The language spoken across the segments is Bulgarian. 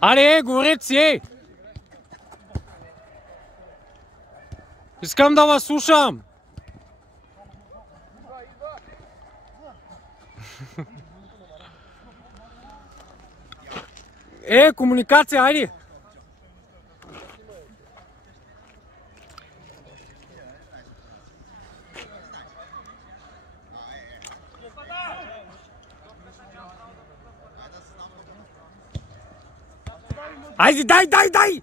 Аре, говорете си! Искам да вас слушам! Комуникация, айде! Айде, дай!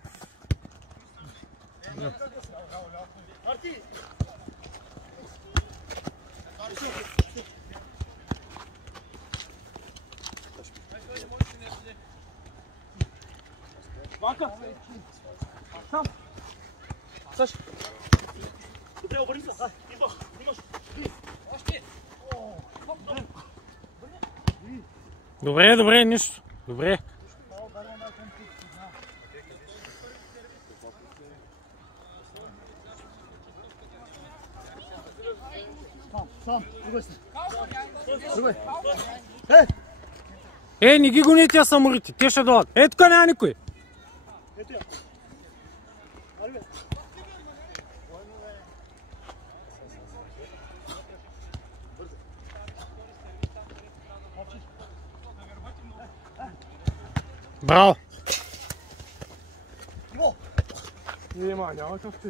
Ванка! Сам! Саш! Трябва обърни се! Имаш! Добре, нищо. Добре. Сам! Другой! Не ги гони тия самурите, те ще дойдат. Тук няма никой. Браво! Няма как ти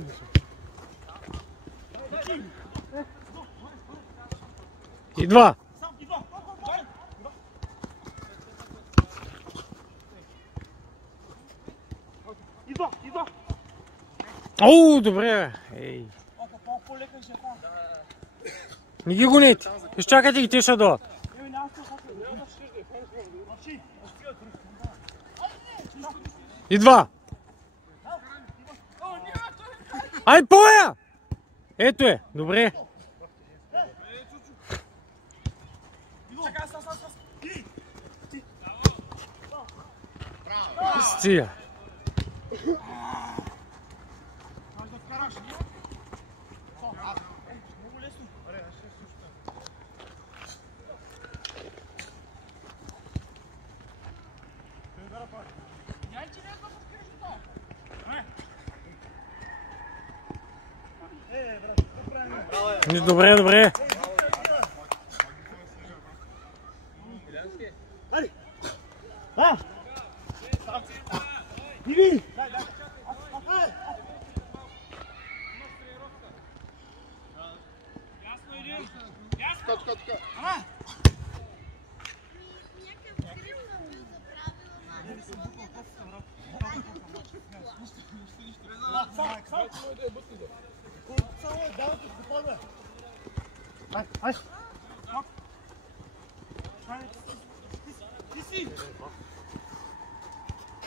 Идва! Идва! Оу, добре! Не ги гонете! Изчакайте ги, те ще дойдат. Идва! Ай, поя! Ето е, добре. Стия. Добре. Иди!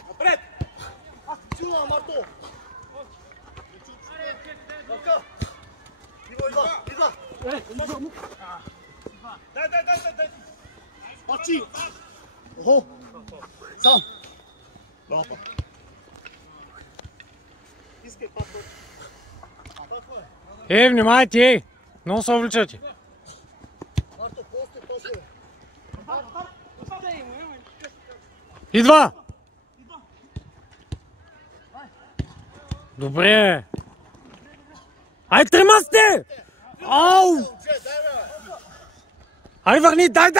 Напред! Силна, Марто! Идва! Дай! Пачи! Охо! Сам! Браво! Искай пак. Внимайте! Много се увличате. Марто, после. Идва! Добре! Ай, трима сте! Ау! Ай, върни, дай!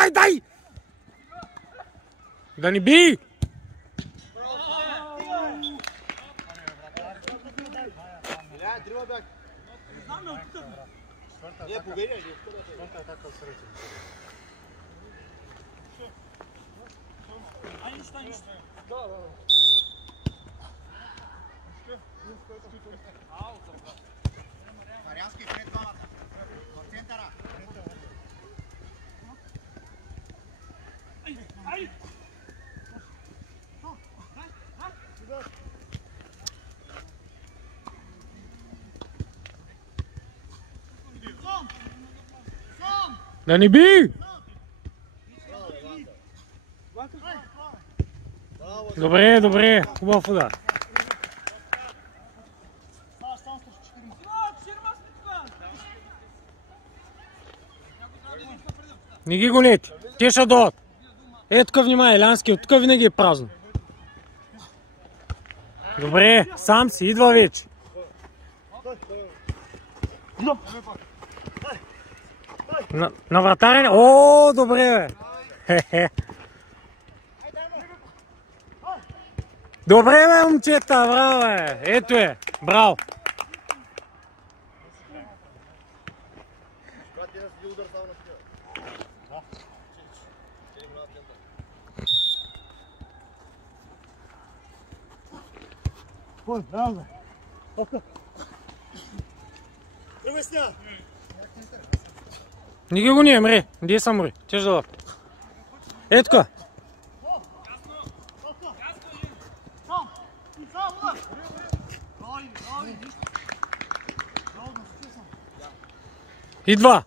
Да ни би! Тарянски пред двамата. В центъра. Да ни би! Добре, хубав удар. Не ги гонете. Те ще дойдат. Е, тук внимай, Елянски, от тук винаги е празно. Добре, сам си, идва вече. На вратаря не... О, добре, бе. Хе-хе. Добре, бе, момчета, браво, бе. Ето е, браво. Ой, браво. Тръгвай с нея. Не ги гони, мре. Где са, мре? Те ждат. Е, тука. Идва.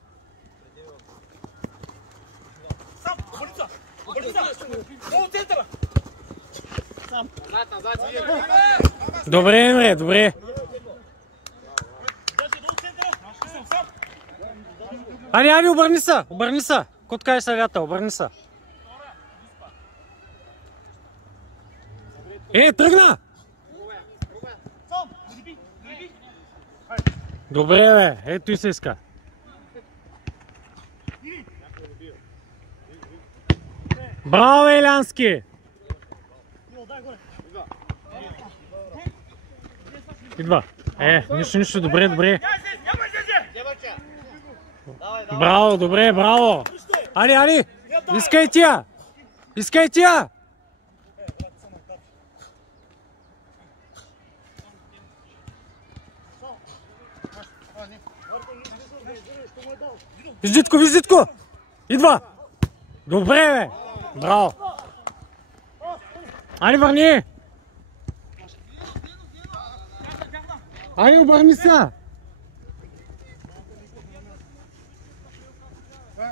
Добре, мре, добре. Айде, обърни са. Кот кай съвята, обърни са. Е, тръгна! Добре, бе, ето и се иска. Браво, Елянски! Идва. Нищо, добре. Браво, добре, браво! Али! Искай тя! Виждитко! Идва! Добре, бе! Браво! Али, върни! Али, обърни се!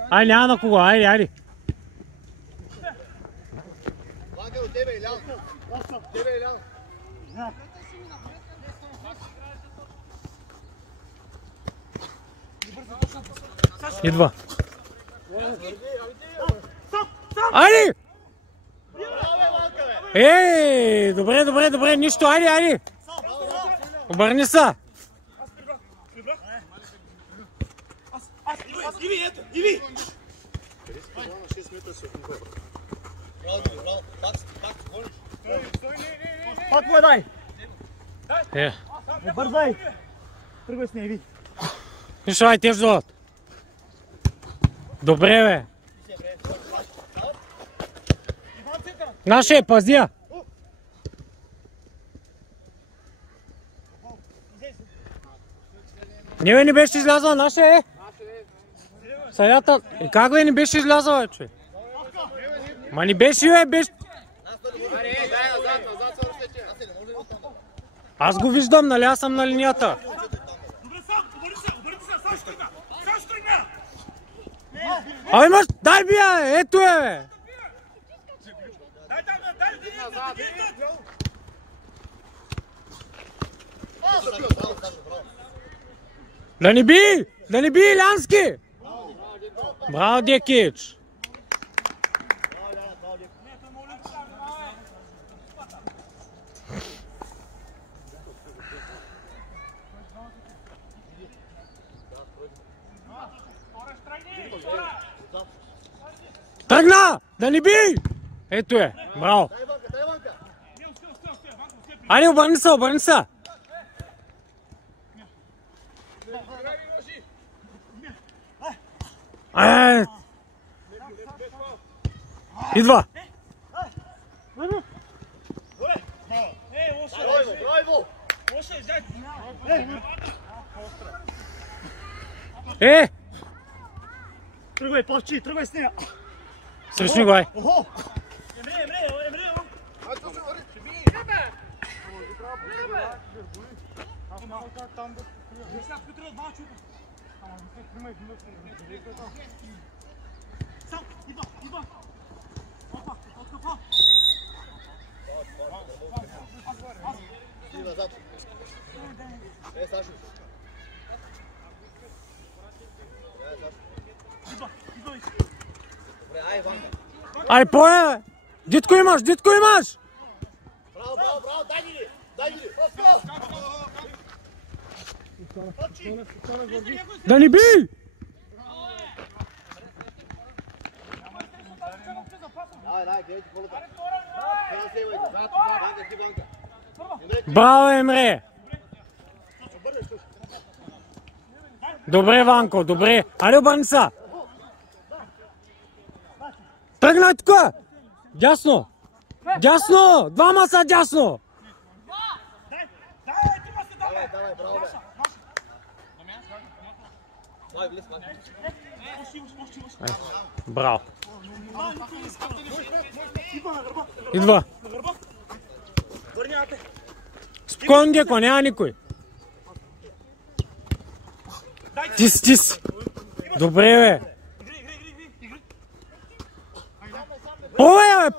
Ай, няма на кого, айде. Идва. Айде! Ей, добре, нищо, айде. Обърни се. Иви! Пак му дай! Не бързай! Тръгвай с нея, Иви! Нищо, ай, те ждат. Добре, бе. Наше, пази я! Не беше излязла, наше е! Съдята, как бе не беше излязла, бе, човек? Ма не беше, бе, беше... Аз го виждам, нали, аз съм на линията. Абе, имаш, дай бия, ето е, бе! Да не би, Елянски! Браво, Декич! Тръгна! Да не би! Ето е, браво! Айде, обърни се! Идва! Тръгвай, плачи, тръгвай с нея! Срещни го, ай! Ай, пое! Дитко имаш, дитко имаш! Браво, браво, браво, дай ги! Дай ги! Да не бий! Дай, гледай ти колата. Сега се имайте. Банка, ти банка. Браво, Емре! Добре, Ванко, добре. Айде, обърни се! Тръгнай тук! Дясно! Дясно! Двама са дясно! Давай, браво, бе. Давай, влез, Браво. Идва. Спокойно, Геко, няма никой. Тис. Добре, бе. Повея,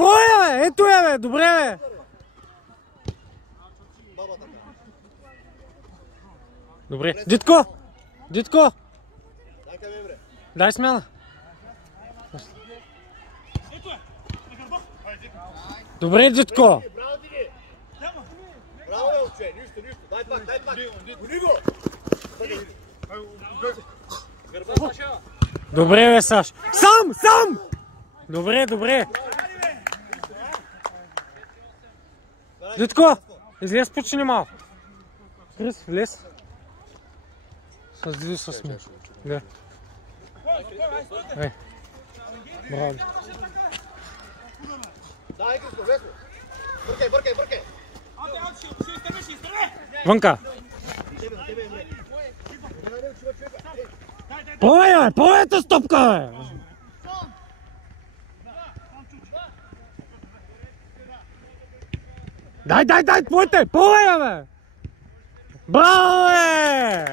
бе. Ето я, бе. Добре, бе. Добре. Дитко. Дай смяна. Добре, Дитко. Браво, момче, нищо. Дай пак. Гони го! Добре, бе, Саш. Сам! Добре. Дитко, излез почини малко. Крис, влез. Създиви с мен. Да. Браво. Дай, Криско, влез. Бъркай. Вънка. Повеята стопка, бе. Дай, твоите, повея, бе. Браво, бе.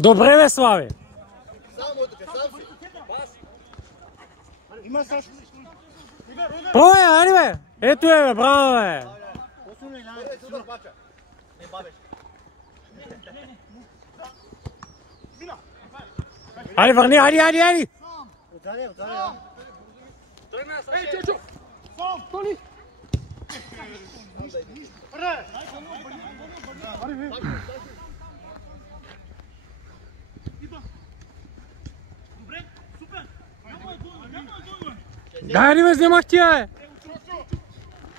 Добре, бе, Слави. Има Саш. Повея, айде, бе. Ето е, бе, браво, бе. Айде, върни, айде. Ей, чучу! Тони! Добре, супер! Дай, бе, вземах тия, бе.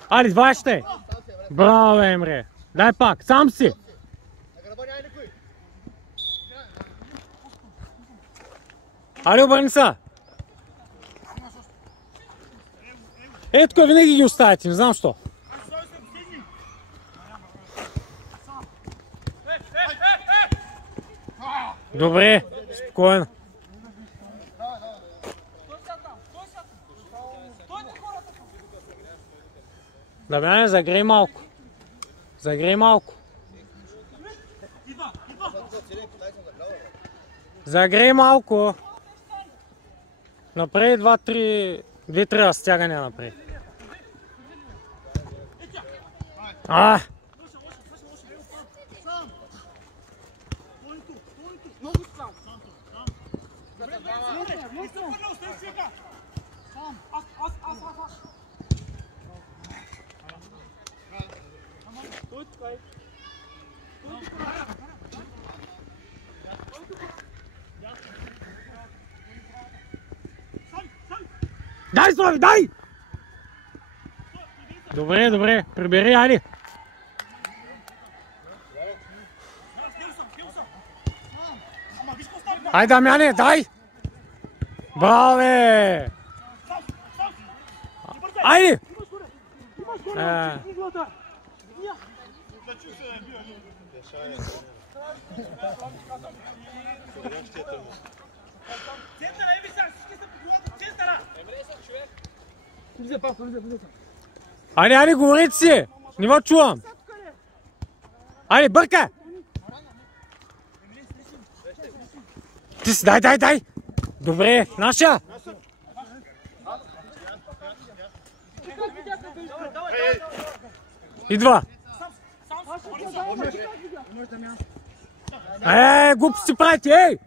Айде, дващай. Браво, бе, Емре. Дай пак, сам си. Айде, обърни се. Ето кой винаги ги оставяте, не знам що. Добре, спокойно. Дамяне, загрей малко. Загрей малко. Напред, 2-3 разтягания напред. Дай, Слави, дай! Добре, прибери, айде. Айде, Дамяне, дай! Браво, бе! Айде! Центъра, еби сега, всички са по колата в центъра! Айде, говорите си! Не ва чувам! Айде, бърка! Ти си, дай! Добре, наша! Идва! Глупости правите, ей!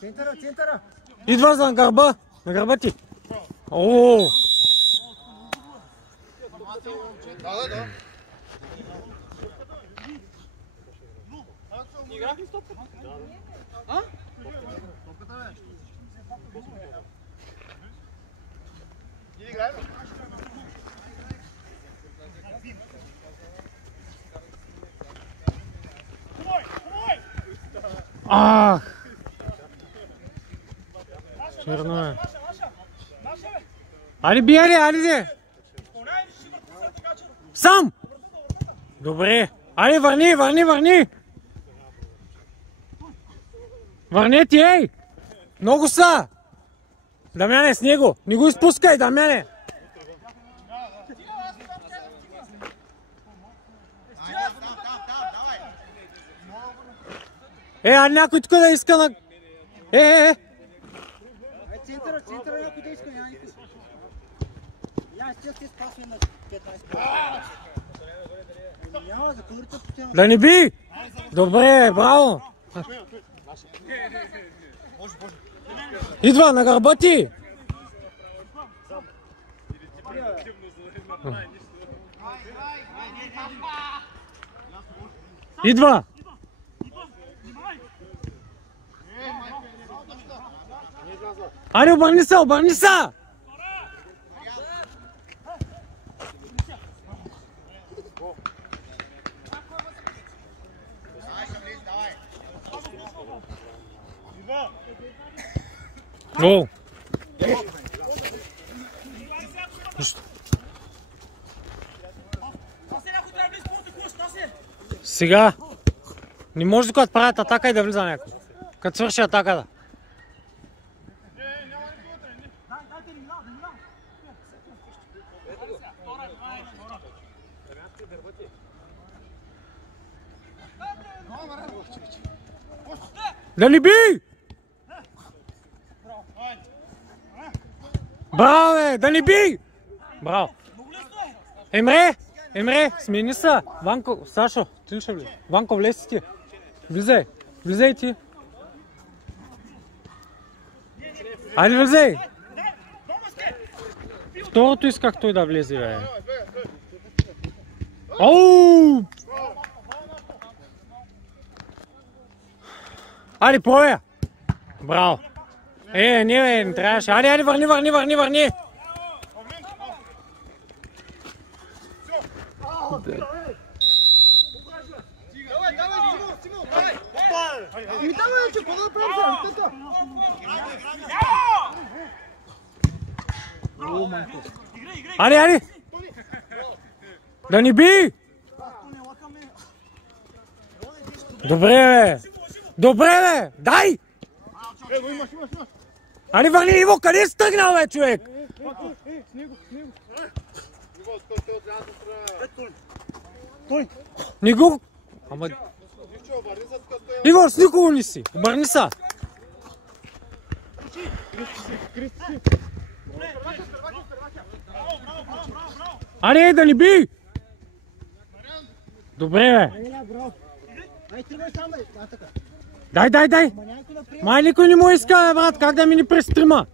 Центъра! Идва за гърба! На гърба ти! Ооо! Да. Ах! Черно е. Айде бияли, айде! Сам! Добре. Айде, върни! Върнете, ей! Много са! Дамяне, с него! Не го изпускай, Дамяне! Айде някой тук да иска на... Центъра някой да иска, няма никой. Я ще спасвай на 15. Няма за колорите постоянно. Да не би! Добре, браво! Идва на гърба ти! Идва! Айде, обърни се! О! Сега не може да правят атака и да влиза някой. Като свърши атаката. Да не би! Браво, бе! Да не би! Браво! Емре! Смени се! Ванко, Сашо, ти не ще влиза. Ванко, влез ти. Влизай ти. Айде, влизай! Второто исках той да влезе, бе. Оу! Айде, проя! Браво! Не трябваше. Айде, върни! Айде! Да не би! Добре, бе! Дай! Айде, върни, Иво! Къде си тръгнал, бе, човек? Не го... Ама... Иво, с никого не си! Обърни са! Айде, да не би! Добре, бе! Дай! Май никой не му иска, бе, брат, как да ми ни престрима?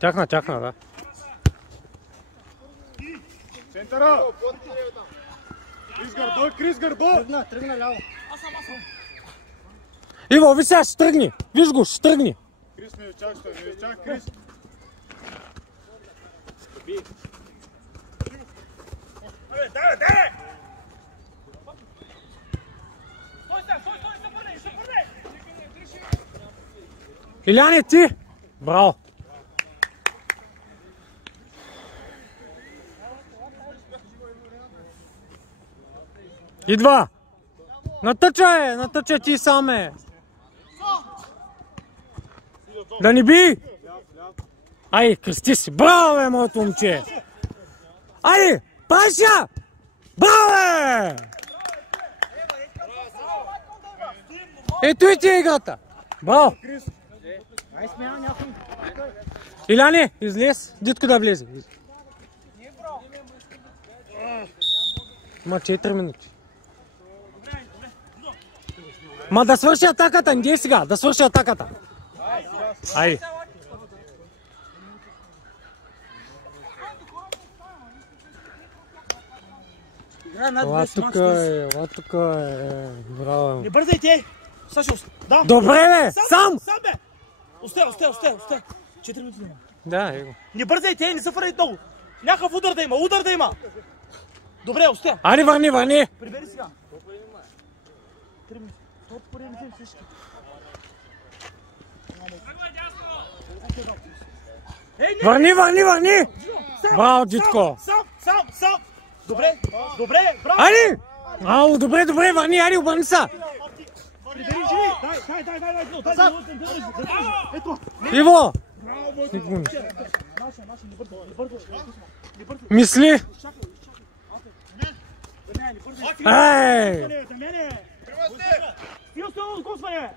Тяхна, да. Центъра! Крис гърба! Тръгна ляво. Иво, ви сега ще тръгни. Виж го, ще тръгни. Крис не чак, Крис. Дай! Иляне, ти! Браво! Идва! Натъча ти саме! Да не би! Айде, кръсти си. Браво, бе, моето момче! Айде, Паша! Браво, бе! Ето и ти е играта. Браво! Ай, смяна някой. Иляне, излез. Дитко да влезе. Има 4 минути. Ма да свърши атаката, не сега, да свърши атаката. Айде. Ела тук е, браво. Не бързайте! Сашо, да! Добре, бе, сам! Сам, бе! Остай! 4 минути няма. Да, его. Не бързайте, не се фърдайте много! Някакъв удар да има! Добре, остай! Айде, върни! Прибери сега! 3 минути. Топ поредните всички. Върни! Браво, Дитко! Сам! Добре, браво! Айде! Ау, добре, върни, айде, обърни са! Прибери, живи! Дай! Ето! Иво! Мисли! Ей! Ти останал докосване!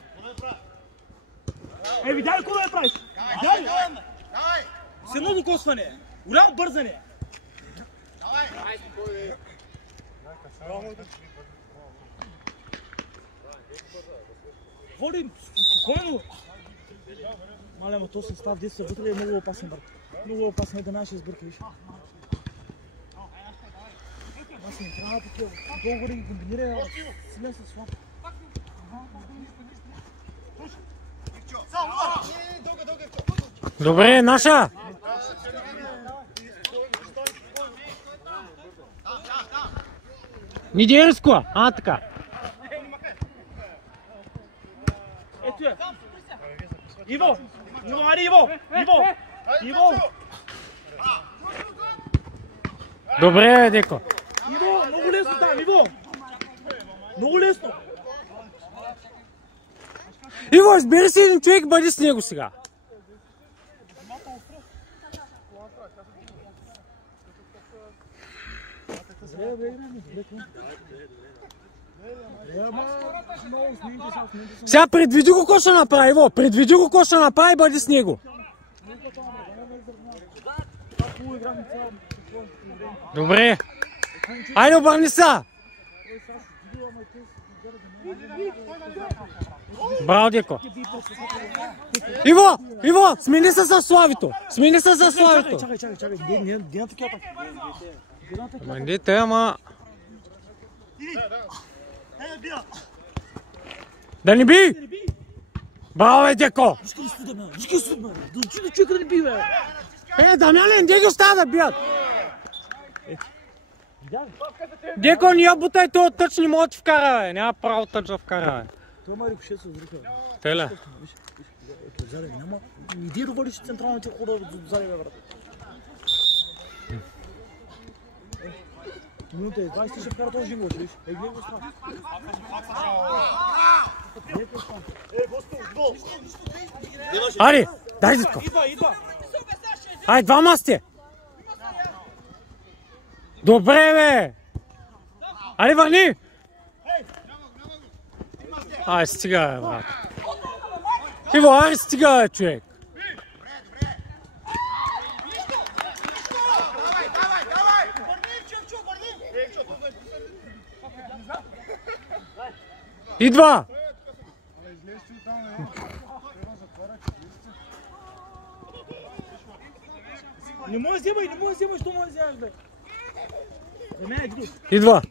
Видяли кога я правиш? С едно докосване! Голямо бързане! Водим спокойно! Мале, ама то състав действа вътре е много опасен, брат. Много опасен е да нашия сбъркаш. Аз не трябва такива. Долу горе ги комбинира, силен се слаб. Добре, наша! Нидерско! Така. Ето я! Иво! Айде, Иво! Добре, Деко. Иво, много лесно там, Иво! Много лесно! Иво, избери си един човек, бъди с него сега. Сега предвиди го какво ще направи, Иво. Предвиди го какво ще направи, бъди с него. Добре. Айде, обърни са. Браво, Деко. Иво, смени се със Славито. Чакай, не на такива пък. Мандите, ама... Да не би! Браво, бе, Деко! Вижки судна, да учи човека да не би, бе! Дамяне, не ги остава да бият! Деко, не я бутай този тъч, не мога да ти вкара, бе! Няма право тъч да вкара, бе! Това ма рикошет се взриха. Теле? Заре, няма... Иди да вървиш централните хора до заре, бе, брат. Минута е 20, ще вкара този жинго, ще виж. Гледай го страх. Ари, дай Дитко! Идва! Ай, двама сте! Добре, бе! Ари, върни! Ай, стига, бе, брат. Иво, ари, стига, бе, човек! Идва! Не може да вземай, що може да вземаш, бе? Идва!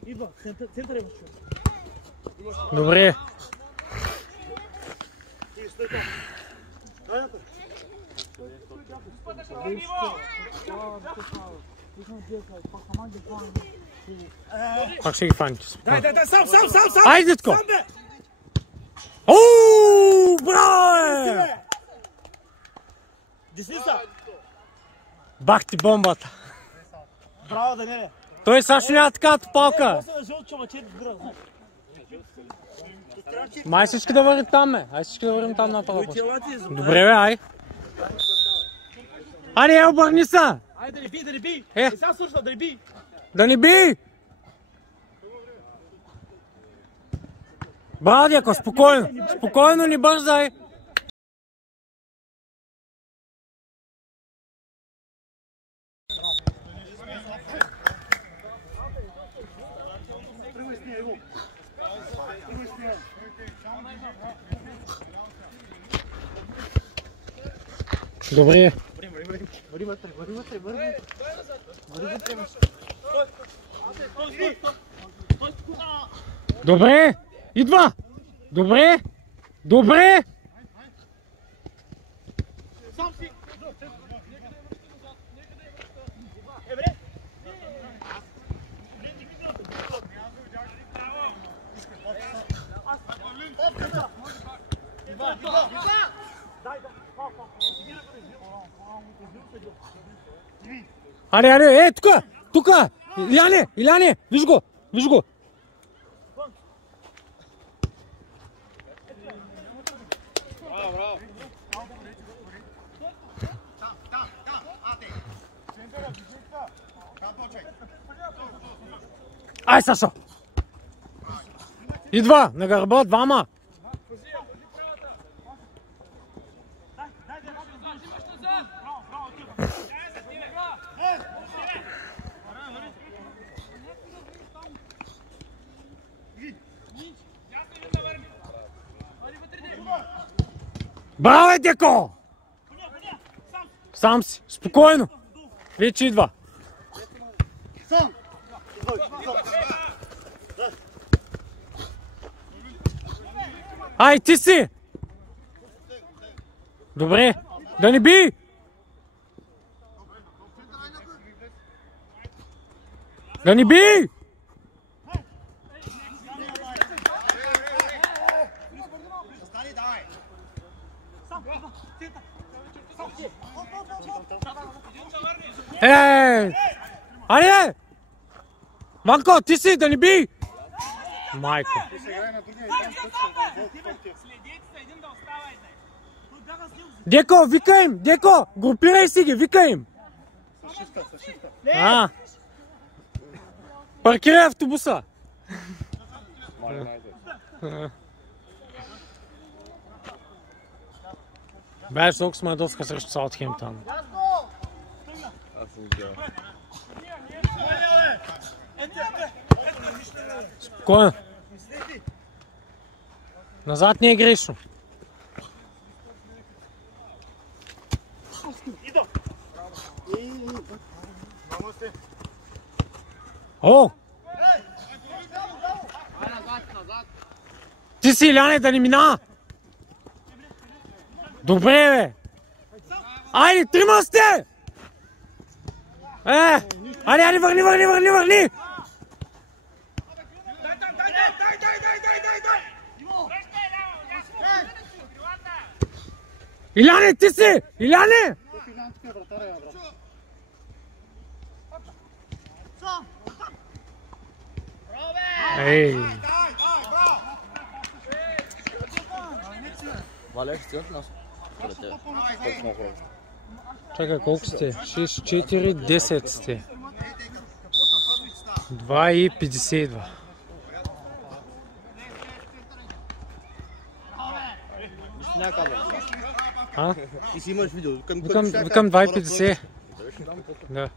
Център е в Добре. Пак ще ги фаниш. Дай, сам! Айде, Дитко! Ооо, браво, бе! Десница! Бах ти бомбата. Браво, Данеле! Той също няма така палка. Май всички да вървим там, бе. Ай всички да вървим там направо. Добре, бе, ай. Аре, обърни са! Айде да не би, да не би! Е. Не сега свършва, да не би! Да не би! Браво, дяко, спокойно! Спокойно, не бързай! Добре. Добре. Идва. Добре. Добре. Аре, аре, тука, тука! Иляне, Иляне, виж го, виж го. Ай, Сашо! Идва, на гърба, двама. Браво, Деко! Сам си, спокойно. Вече идва. Ай, ти си! Добре, да не би! Да не би! Аре! Манко, ти си, да не би! Майко. Деко, вика им! Деко, групирай си ги, вика им! Паркирай автобуса! Беше толкова сме доска срещу Саутхемптън. Спокойно. Назад не е грешно. О! Ти си, Иляне, да не мина! Добре, бе! Айде, трима сте! Айде, върни! Иляне, ти си! Иляне! Ей! Чакай, колко сте? 6, 4, 10 сте. 2,52. Ти си имаш видео. Викам 2,50. Да.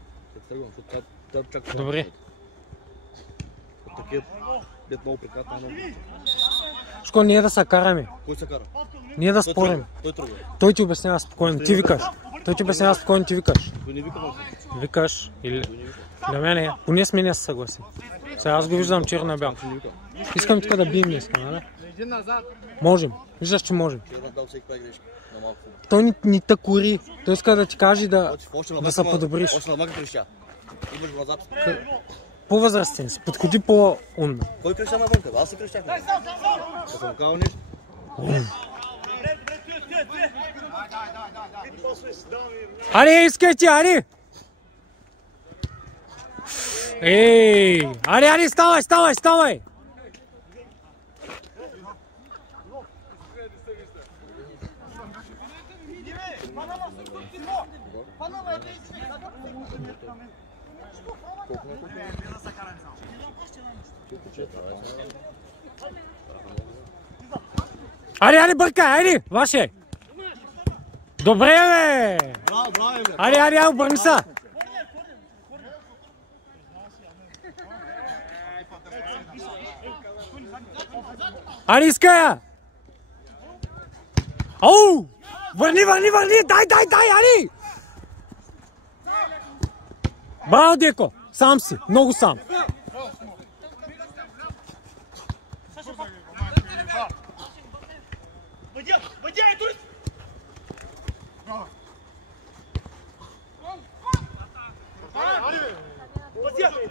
Добре. Шко, ние да се караме. Кой се кара? Ние да спорим. Той тръгва. Той ти обяснява спокойно, ти викаш. Той ти обяснява спокойно, ти викаш. Той не вика въобще. Викаш или... Да мене, поне с мен не се съгласи. Сега аз го виждам черно бял. Искам тук да бием днеска, нали? Можем. Виждаш, че можем. Той ни такори. Той иска да ти каже да се подобриш. Още на мака крещя. Имаш глаза. По-възрастен си, подходи по-умно. Кой крещя навънка? Аз се крещях. Да съм казал нещо. Аре, искайте, аре! Ей! Аре, ставай! Айде, бъркай, айде, ваше! Добре, бе! Браво, браво, бе! Айде, обърни се! Айде, искай я! Ау! Върни! Дай, айде! Браво, Деко! Сам си, много сам.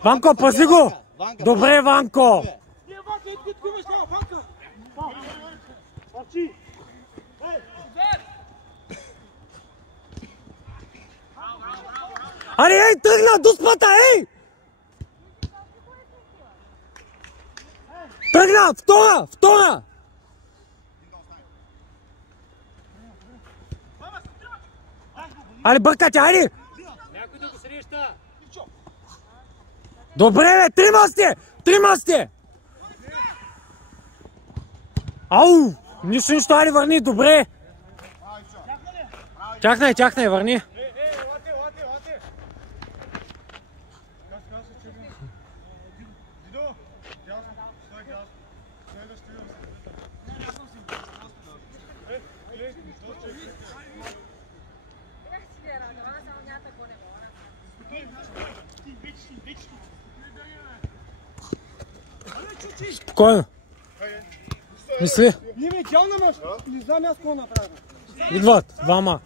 Ванко, пази го! Добре, Ванко! Аре, ей, тръгна до спата, ей! Тръгна, втора! Айде, бъркате, айде! Добре, бе, трима сте! Ау! Нищо, айде, върни, добре! Чакнай, върни! Спокойно. Мисли. Не знам аз какво направя. Идват, двама.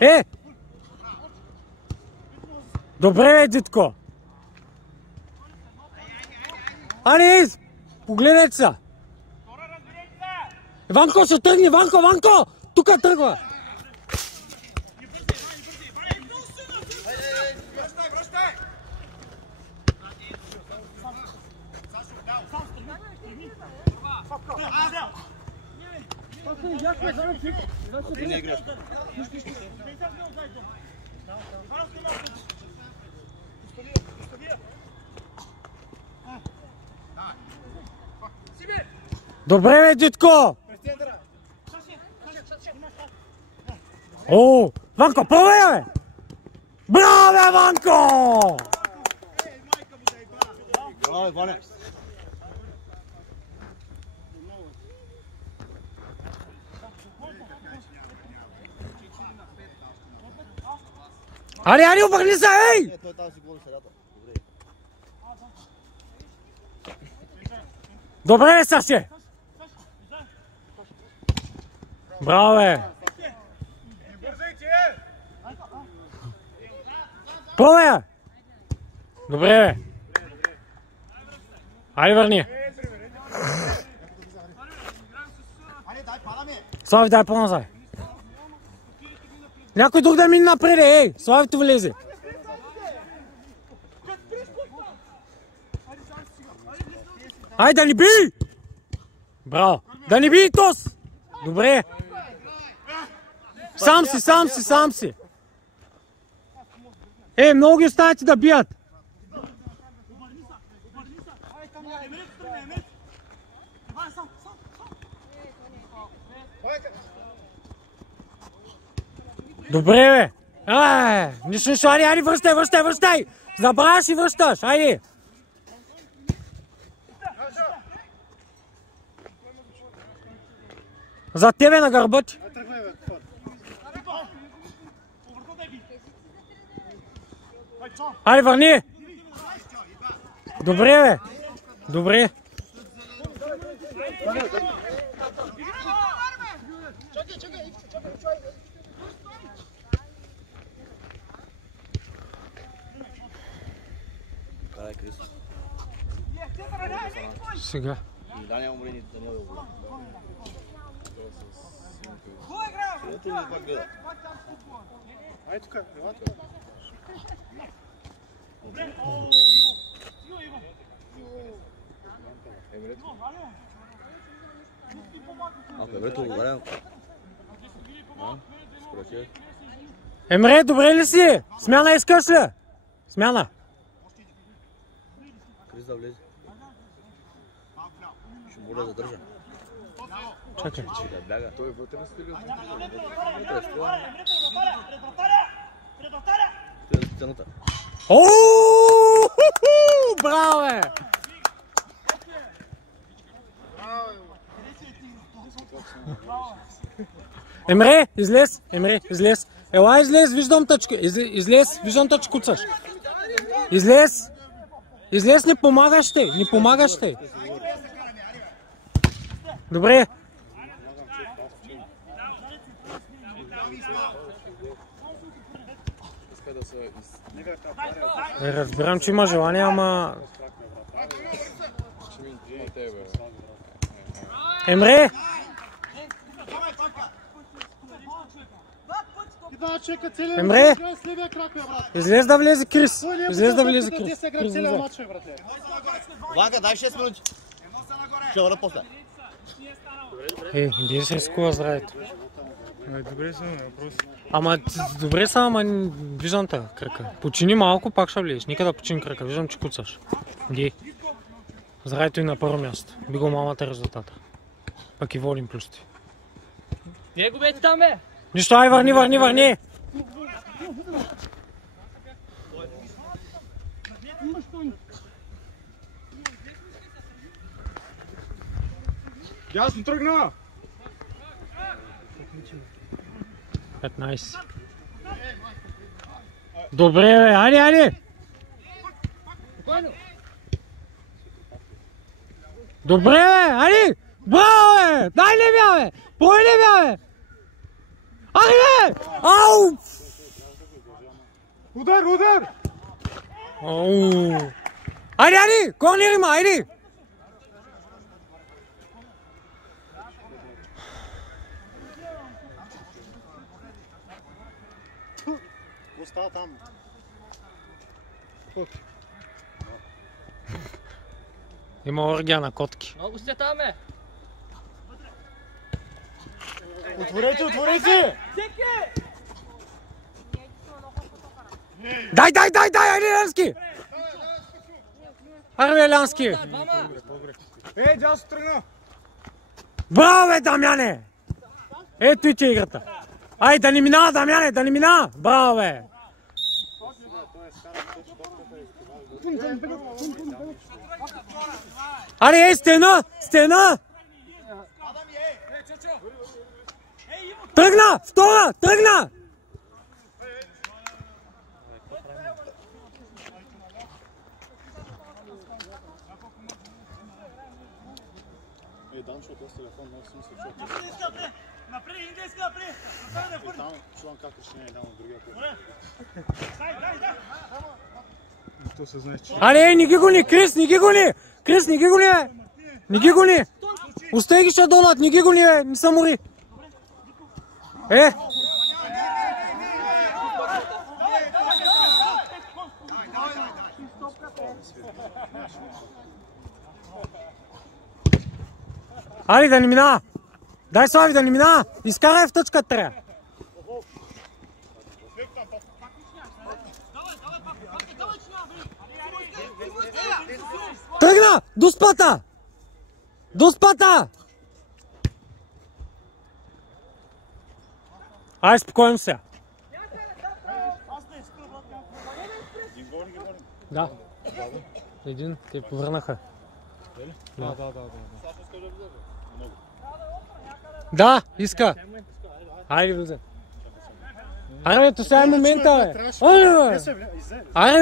Е! Добре, дитко. Али, погледайте се. Ванко ще тръгне, Ванко! Тука тръгва. Добре, бе, дитко! О, Ванко, повея, бе! Браво, бе, Ванко! Браво, Ване! Аре, обърни се, ей! Той там си говори средата. Добре, бе, Саше! Браво, бе! Повея! Добре, бе! Айде, върни! Слави, дай по-назад! Някой друг да мине напред, ей! Славито влезе! Ай, да ни би! Браво! Да ни би, Тос! Добре! Сам си! Е, много ги останете да бият! Добре, бе! Нищо, айде, връщай! Забравяш и връщаш, айде! За тебе на гърба ти! Айде, върни! Добре, бе! Добре! Сега. Даня умрени, Даня умрени. Ай тук, Емре, добре ли си? Смяна искаш ли? Смяна. Крис да влезе. Ще моля да държа. Чакай. Да бляга. Той вътре стили. Той е стената. Ооо! Браво, бе! Емре, излез! Емре, излез! Ела, излез, виждам тъчка. Излез, виждам че куцаш. Излез! Излез, не помагаш те, не помагаш те. Добре. Разбирам, че има желание, ама... Емре! Емре! Излез да влезе Крис. Излез да влезе Крис. Ванка, дай 6 минути. Ще върна после. Где се рискува здравето? Добре са, въпрос. Ама добре са, ама виждам те кръка. Почини малко, пак ще влезеш. Никъде почини кръка. Виждам, че куцаш. Ди. Здравето и на първо място. Би го мамата резултата. Пък и волим плюсти. Вие го бете там, бе! Нищо, ай, върни! Ясно тръгна! 15. Добре, бе, айде! Добре, бе, айде! Браво, бе! Дай ли бя, бе! Пой ли бя, бе! Айде! Ау! Удар! Ау! Айде! Корнер има, айде! Остава там. Има оргия на котки. Много сте там, бе! Отворете! Дай, айде, Елянски! Арви Елянски! Дясно тръгна! Браво, бе, Дамяне! Ето и ти играта. Ай, да не мина, Дамяне, да не мина! Браво, бе! Аре, ей, стена! Тръгна! Втора! Тръгна! Дан, защото с телефон много си мисля, че... Напред, индейска, напред! Там чувам как решение е дано от другия път. То се знае, че... Аре, ей, не ги гони! Крис, не ги гони! Крис, не ги гони, бе! Не ги гони! Остай ги ще донат, не ги гони, бе! Не са мори! Али, да не мина! Дай Слави, да не мина! Изкарай в тъчка трябва! Тръгна! До спата! До спата! Ай, спокоим се! Да. Един, те повърнаха. Да, иска. Айде, влезе. Айде, бе, то сега е момента, бе. Айде,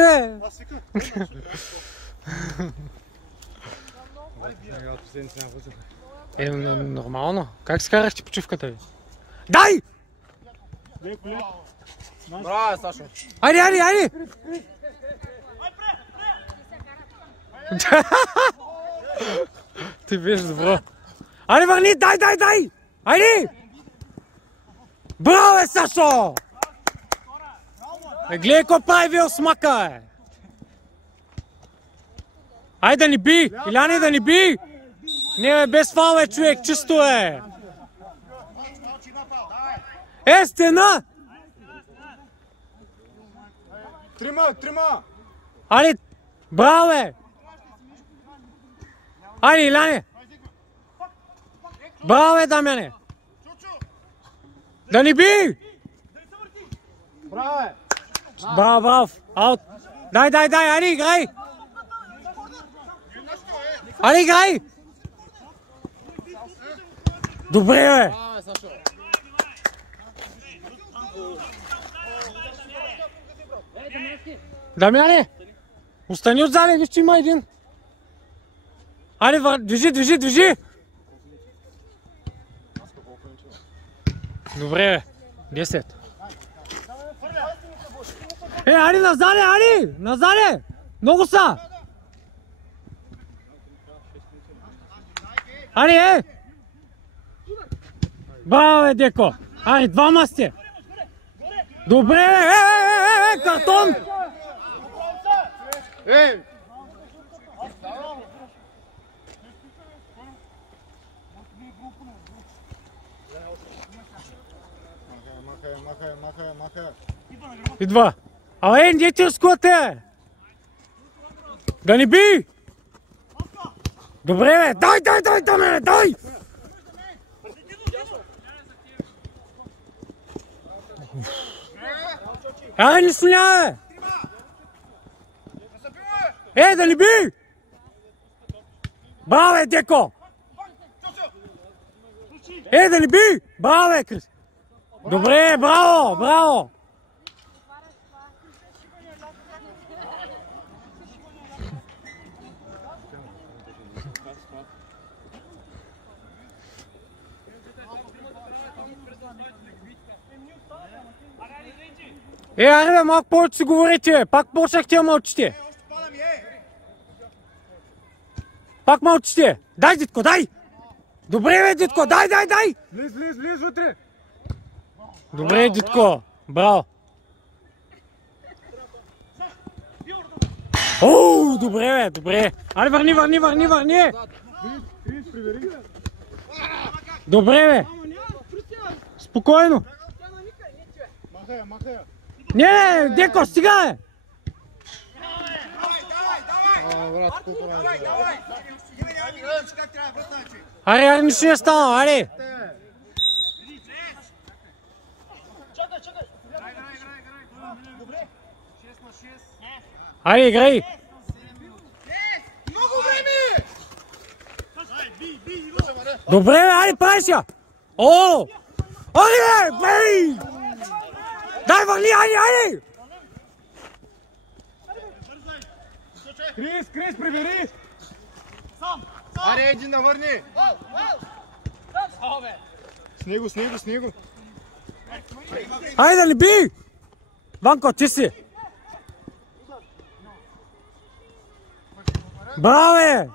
бе. Нормално. Как си караш ти почивката, бе? Дай! Браво, Сашо! Айде! Ти беше добро. Айде, върни, дай! Айде! Браво, Сашо! Гледай какво прави Вил смака, бе! Айде да ни би! Иляне да ни би! Не бе, без фал човек, чисто е! Стена! Трима! Айде! Браво бе! Айде, Иляне! Браво бе, Дамяне! Да ни би! Браво! Аут! Дай! Айде, играй! Айде, играй! Добре бе! Дамяне! Остани отзади, виж, че има един. Айде, движи! Добре, бе. 10. Айде, назаде! Много са! Айде, Браво, бе, Деко! Айде, двама сте! Добре, картон! Махай. Идва! Абе, не ти скоте! Да ни би! Добре, бе! Дай! Айде, не слоня, бе! Да ни би! Браво, бе, Деко! Да ни би! Браво, бе, Крис! Добре, браво! Айде бе, малко повече си говорите, пак почнахте да мълчите. Пак мълчите. Дай, Дитко, дай! Добре бе, Дитко, дай! Влез вътре! Добре, Дитко, браво! Оу, добре! Айде, върни! Добре, бе! Спокойно! Махай! Не, Деко, стига, бе! Айде, нищо не стана, айде! Айде, играй! Добре, бе, айде, прави си я! О! Айде, бе! Дай, върни, айде! Крис, прибери! Аре, един да върни! С него! Айде, да ни би! Ванко, ти си! Браво, бе!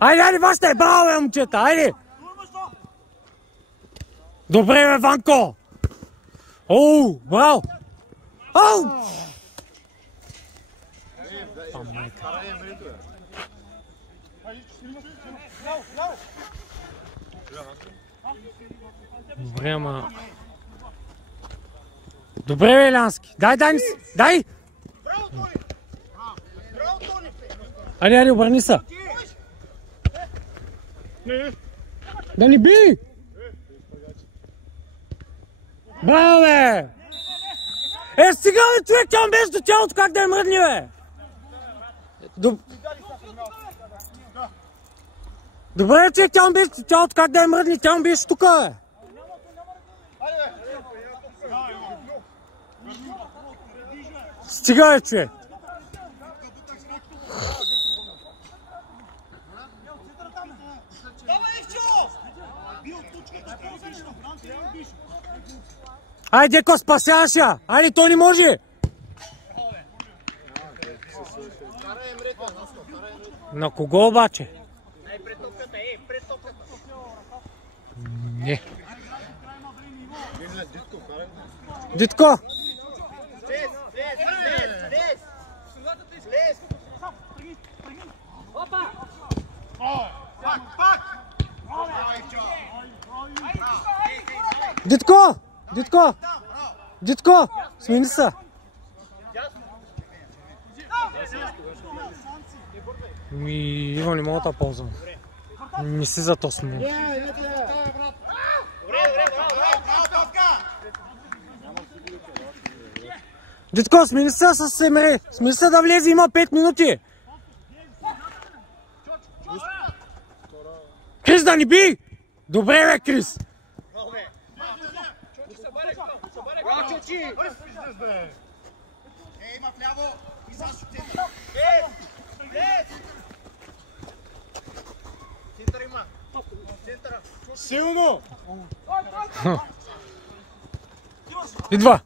Айде, вашите! Браво, бе, момчета! Айде! Добре, бе, Ванко! Оу, браво! Оу! Добре, ама... Добре, бе, Илянски! Дай! Айде, обърни се! Да ни би! Браво, бе! Стига, бе, човек, тя беше до тялото, как да я мръдни, бе! Добре, човек, тя беше до тялото, как да я мръдни, тя беше тука, бе! Стига, бе, човек! Айде, Деко, спасяваш я! Айде, той не може! На кого обаче? Не. Дитко! Дитко! Дитко! Дитко! Смени се! Иван, не мога да ползвам. Не си за то сме. Дитко, смени се с Емре. Смени се да влезе, има 5 минути. Крис, да ни би! Добре, бе, Крис! Има вляво и Сашо център има. Центъра. Силно! Идва!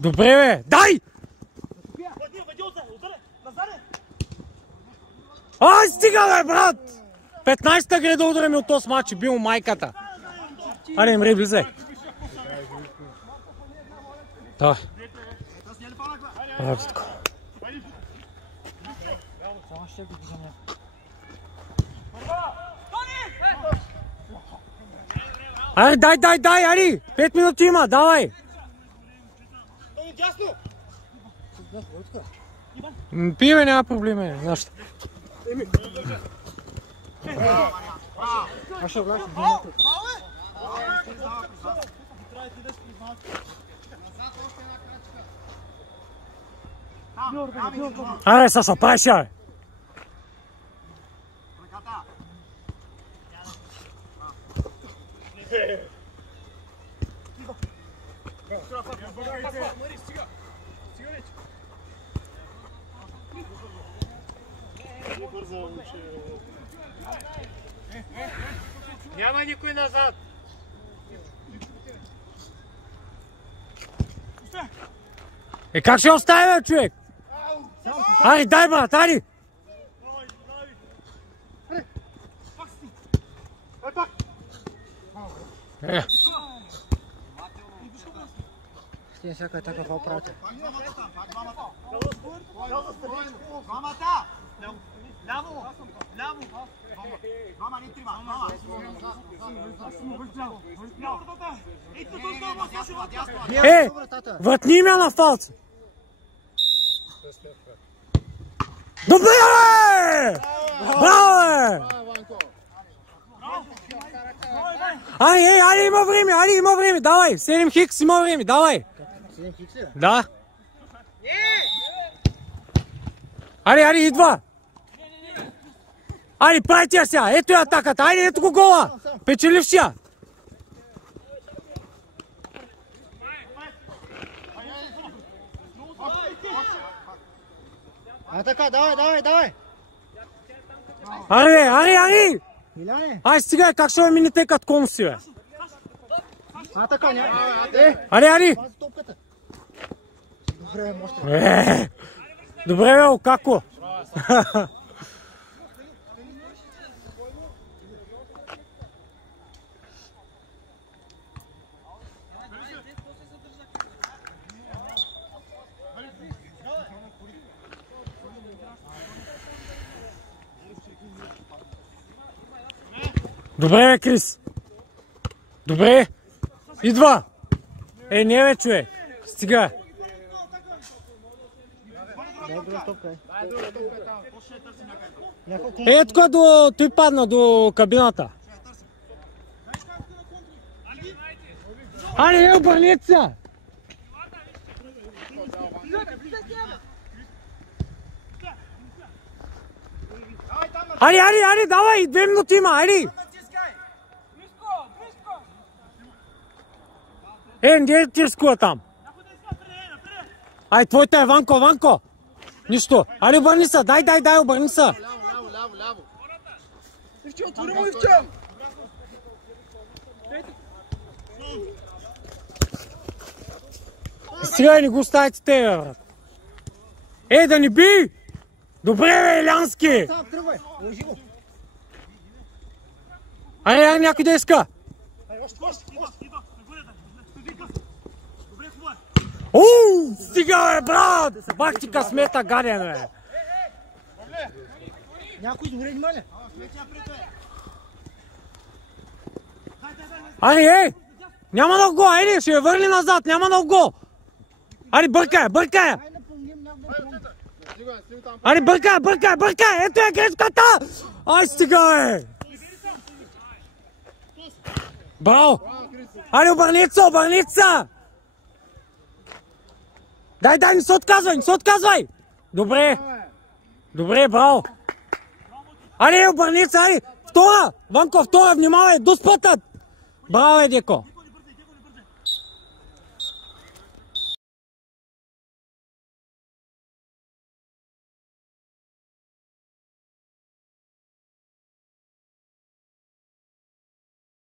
Добре, бе! Дай! Ай, стига, бе, брат! 15-та гре да ударим от този матч и бил майката. Аре, Емре, влизай. Давай. Браво, Дитко. Аре, дай, ари! 5 минути има, давай! Пиве, няма проблеми, знаеш. Аре, Саса, прави се, бе! Няма никой назад! Как ще остави, бе, човек? Ари, дай, брат, ари! Ще всяка така какво правите? Двамата! Ляво! Ляво! Двама, не трима! Въртни ме на фалца! Добре, бе! Браво, бе! Айде, има време, давай! 7 хикс, има време, давай! 7 хикси? Да! Айде, идва! Айде, прави тя сега! Ето е атаката! Айде, ето го гола! Печелившия! А така, давай! Ари! Иляне? Ай, стига, как ще ме минете като конси, бе? А така, няма. Ари! Пази топката. Добре, може. Добре, бе, Окако! Добре, бе, Крис! Добре! Идва! Не, бе, човек! Стига! Добре, топка. Тук той падна до кабината. Аре, обърнете се! Аре, давай! 2 минути има, аре! Не ти рискува там. Ай, твоята е Ванко! Нищо. Аре, обърни се, дай, обърни се. Ляво! Сега не го оставите те, брат. Да ни би! Добре, бе, Елянски! Сам, тръгвай, лъжи го. Аре, някой да иска. Стига, бе, брат! Бах ти късмета, гаден, бе! Някой добре има ли? Ари, ей! Няма нов гол, айде, ще я върли назад, няма нов гол! Ари, бъркай, бъркай! Ари, бъркай, бъркай, бъркай! Ето е грешката! Ай, стига, бе! Браво! Ари, обърни се! Дай, не се отказвай! Добре! Добре, браво! Ари, обърни се, ари! Втора! Ванко, втора, внимавай! До спътът! Браво, Деко!